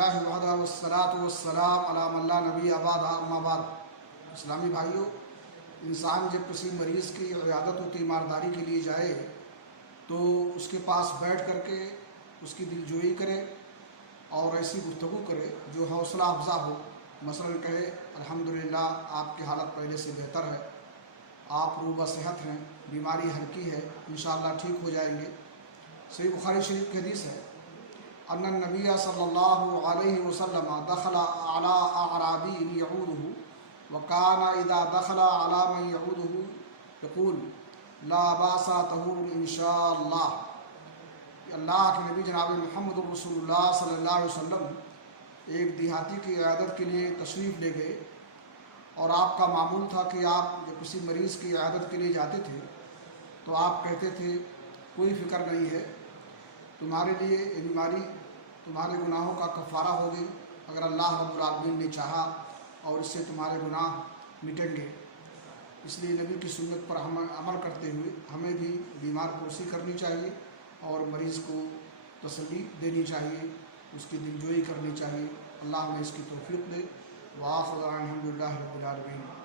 الحمدللہ وحدہ والصلاۃ والسلام علی من لا نبی بعدہ اما بعد۔ اسلامی بھائیوں، انسان جب کسی مریض کی عیادت و تیمارداری کے لیے جائے تو اس کے پاس بیٹھ کر کے اس کی دلجوئی کرے اور ایسی گفتگو کرے جو حوصلہ افزا ہو۔ مثلا کہے الحمدللہ آپ کی حالت پہلے سے بہتر ہے، آپ روبہ صحت ہیں، بیماری ہلکی ہے، انشاءاللہ ٹھیک ہو جائیں گے۔ صحیح بخاری شریف کی حدیث ہے ان النبی صلی اللہ علیہ وسلم دخل علی اعرابی یعوده وکان اذا دخل علی من یعوده یقول لا باس طہور انشاءاللہ۔ اللہ کے نبی جناب محمد رسول اللہ صلی اللہ علیہ وسلم ایک دیہاتی کی عیادت کے لیے تشریف لے گئے، اور آپ کا معمول تھا کہ آپ جب کسی مریض کی عیادت کے لیے جاتے تھے تو آپ کہتے تھے کوئی فکر نہیں ہے، تمہارے لیے یہ بیماری تمہارے گناہوں کا کفارہ ہوگی اگر اللہ رب العالمین نے چاہا، اور اس سے تمہارے گناہ مٹیں گے۔ اس لیے نبی کی سنت پر عمل کرتے ہوئے ہمیں بھی بیمار پرسی کرنی چاہیے اور مریض کو تسلی دینی چاہیے، اس کی دلجوئی کرنی چاہیے۔ اللہ ہمیں اس کی توفیق دے۔ وآخر دعوانا الحمدللہ رب العالمین۔